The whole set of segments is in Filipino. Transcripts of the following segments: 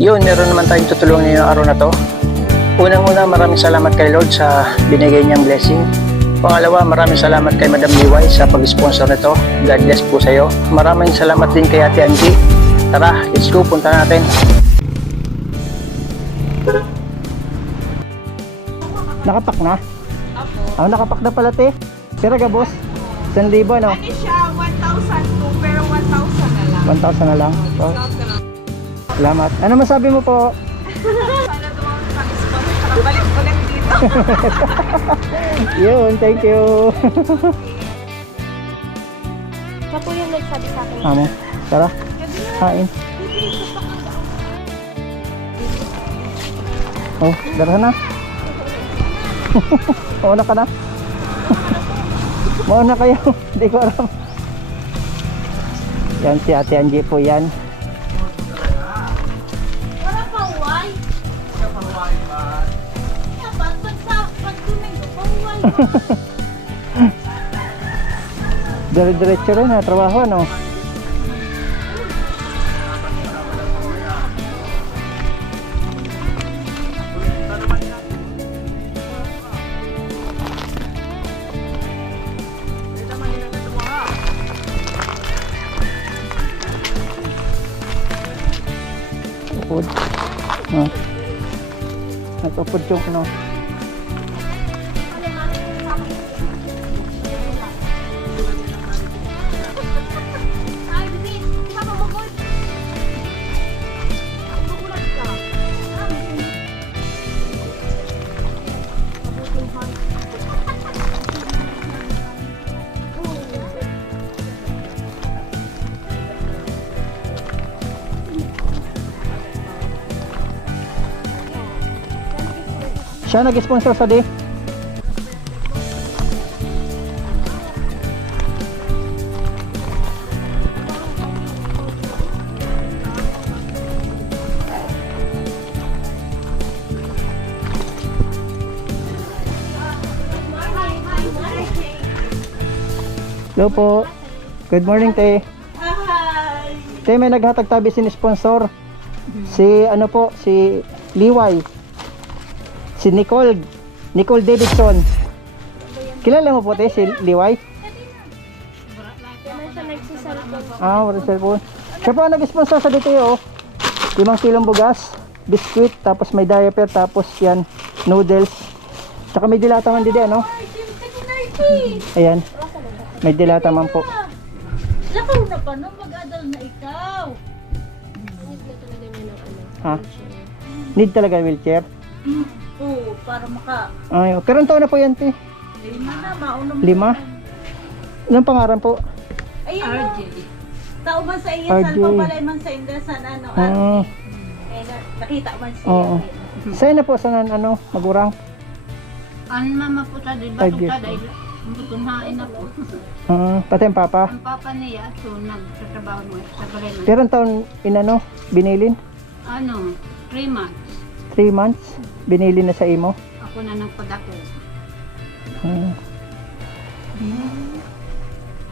Yun, meron naman tayong tutulungan ngayong araw na to. Unang-una, maraming salamat kay Lord sa binigay niyang blessing. Pangalawa, maraming salamat kay Madam Liway sa pag-sponsor nito. God bless po sa iyo. Maraming salamat din kay Ate Angie. Tara, let's go, punta natin. Nakapak na? Apo. Nakapak na pala, te. Pero boss, 1,000, no? Ano siya? 1,002 pero 1,000 na lang. 1,000 na lang. So, Discount ka lang. salamat. Ano masabi mo po? Sana tumawag sa pang-sponsor para balik-balik dito. Yun, thank you. Siya po yung nagsabi sa akin. Amo, tara, kain. Oh, dara na. Mauna ka na. Mauna kayo. Hindi ko alam. Yan si Ate Angie po yan. Wala pa uway. Wala pa uway ba? Dapat pag-tunay ko pa uway ba? Dire-diretso rin na trabaho, ano? Upod. Nag-upod yung ano. Ay, bibi, sama mo ko. Magulat ka. Siya nag-sponsor sa di. Hello po. Good morning, te. Hi! Te, may naghatag tabi sponsor. Si ano po, si Liway. Si Nicole Davidson. Kilala mo po, te, si Liway? Kailan siya nagsisalpon? Wala cellphone. Siya po ang nag-sponsor sa dito, oh. 5 kilong bugas, biscuit, tapos may diaper, tapos yan, noodles. Tsaka may dilata man dito, ano? Ayan. May dilata man po. Lakaw na pa nung mag-adal na ikaw. Ha? Need talaga wheelchair? Oo, para maka... Ay, pero taon na po yan, te? 5 na, mauna mo. 5? Anong pangaran po? Ayun RJ. Tao man sa iyo, RJ. saan pa pala man sa Indasan, ano, Ah, nakita man siya. oo. Sa'yo na po, saan ano, magurang? Ang mama po sa diba 5 years ito dahil butunhain na po. Pati ang papa. Ang papa niya, so nagsatrabaho mo sa Barena. Pero ang taon, inano, binilin? Ano, 3 months. 3 months? Binili na sa imo? Ako na nagpadako.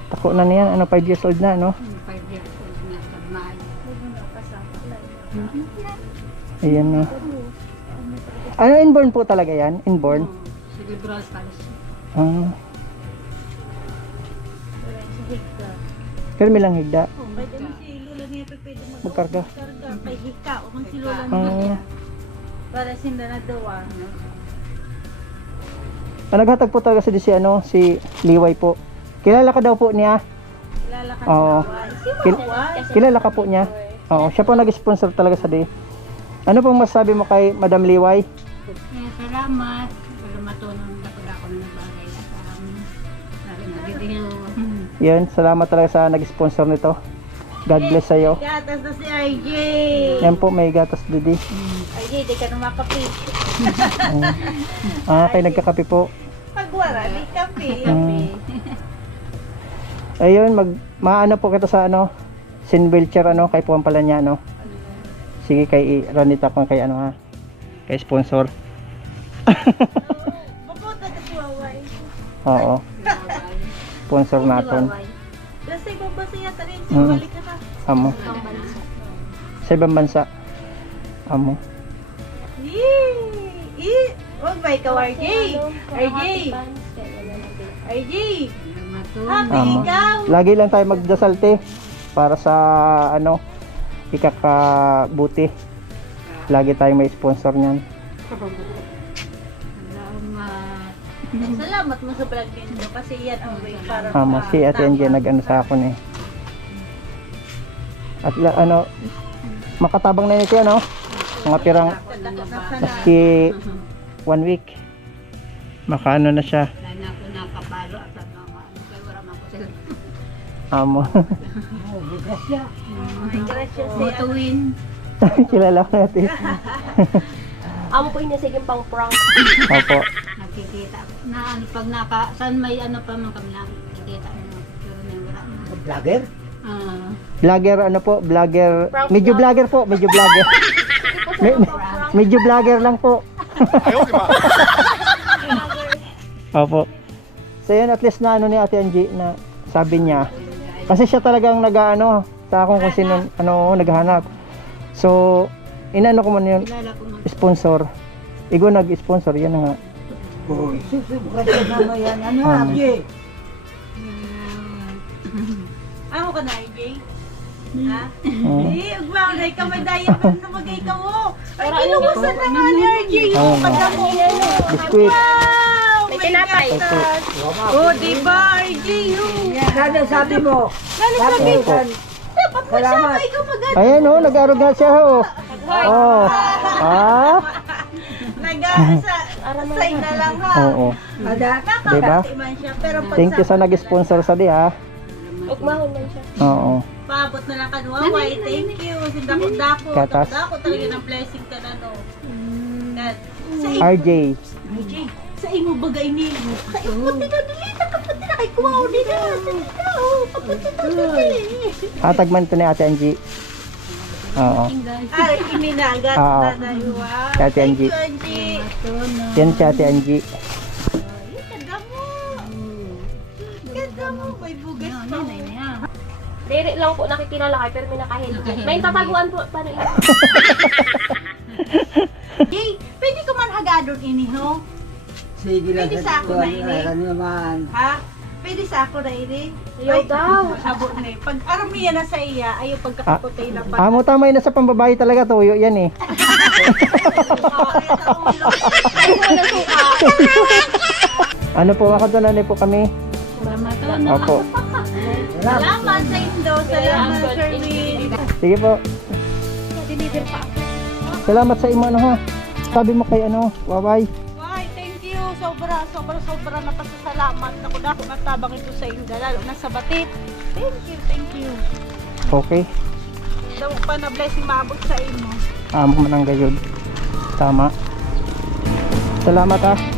Tako na niyan, ano, 5 years old na, no? 5 years old na sa Mayo. Ayan, no? Ano, inborn po talaga yan? Inborn? Cerebral palsy. Pero may lang higda. Pwede mo si Lula niya, pwede mo Magkarga. karga. Kay Hika, o kung si Lula Ah. niya. Para sinda na dawa. Naghatag po talaga si ano, si Liway po. Kilala ka daw po niya? Kilala ka Oo. Kil Kilala ka po niya? Oo, siya po nag-sponsor talaga sa di. Ano pong masasabi mo kay Madam Liway? Salamat. Para matulong na pag ako na nabagay sa amin. Sabi na, video. Yan, salamat talaga sa nag-sponsor nito. God bless sa iyo. Gatas na si RJ. Yan po, may gatas didi. RJ, di ka na makapi. Kayo nagkakape po. Pag wala, di kape. Ayun, maano po kita sa ano, sin wheelchair ano, kay Puan pala niya, no? Sige, kay Ranita ko kay ano ha, kay sponsor. Pupunta ka si Waway. Oo. Sponsor natin. Kasi ibang basa yata rin. Mm. Balik ka na. Amo. Sa ibang bansa. Amo. Huwag ba ikaw, RJ? RJ! RJ! Happy Amo. ikaw! Lagi lang tayo magdasal te para sa ano ikakabuti. Lagi tayo may sponsor niyan. Salamat. Salamat mo sa vlog ninyo kasi yan ang way para Amo si Ate Angie nag-ano sa akin eh. At ano makatabang na nito ano? Mga pirang maski 1 week. Makaano na siya. Wala na ako nakapalo at ano, kaya wala man ko sila. Amo. Gracias Butuin. Kilala ko natin. Amo po yung nasiging pang prank. Opo. Nakikita. Na ano, pag saan may ano pa man kami nakikita. Pero na wala na. Vlogger? Vlogger ano po? Vlogger. Medyo vlogger po. Medyo vlogger. Medyo vlogger lang po. Opo. So yun at least na ano ni Ate Angie na sabi niya. Kasi siya talagang nag-ano sa akong kung sino ano naghahanap. So inano ko man yun Kilala ko man. sponsor. Igo nag-sponsor yan na nga. Uy, susubukan ka naman yan. Ano, Abye? Amo ka na, RJ? Ha? Oh. Ugbaw na ikaw may diet mo na magay ka mo. Ay, kinubusan na nga ni RJ yung kada mo. Biskuit. Wow! May tinapay. Oh, diba, RJ? Ano sabi mo? Sabi Opo. Dapat mo siya, Salamat. ikaw maganda. Ayan oh, nag-aruga siya oh. Oh. Ah? Nag-asay na lang ha. Oo. Ada? Diba? Nakakatiman siya, pero pag Thank you sa nag-sponsor sa di ha. Ugmahon man siya. Oo. paabot na lang kanuwaway, thank you. Kasi dako-dako. Katas. Dako talaga ng blessing ka na, no. God. Sa imo, RJ. RJ, sa imo bagay ni mo. Sa imo, tinadilita ka pa na kay kuwaw nila. Kapatid na dili. Hatag man ito ni Ate Angie. Oo. Ay, iminagat Oo. na na iwa. Kay Ate Angie. Thank you, Angie. Yan si Ate Angie. Ay, ganda mo. Ganda mo, may bugas pa. Diri lang po nakikilala kayo pero may nakahelmet. May tataguan po paano yun? Jay, pwede ko man hagadon ini, ho? Sige lang Pwede sa ako na ini. Ano naman. Ha? Pwede sa ako na ini? Ayaw daw. Abo na eh. Pag aramiya na sa iya, ayaw pagkakaputay na pa. Amo tamay na sa pambabae talaga tuyo yan eh. Ano po, makatunan po kami. Opo. Salamat sa Indo. Salamat, Sherwin. Sige po. Deliver pa. Salamat sa imo ano ha. Sabi mo kay ano, Waway. Why, thank you. Sobra na pasasalamat. Naku, natabang ito sa Indo. Lalo na sa Batit. Thank you. Okay. Daw pa na blessing maabot sa imo. Amo man ang gayud. Tama. Salamat ha.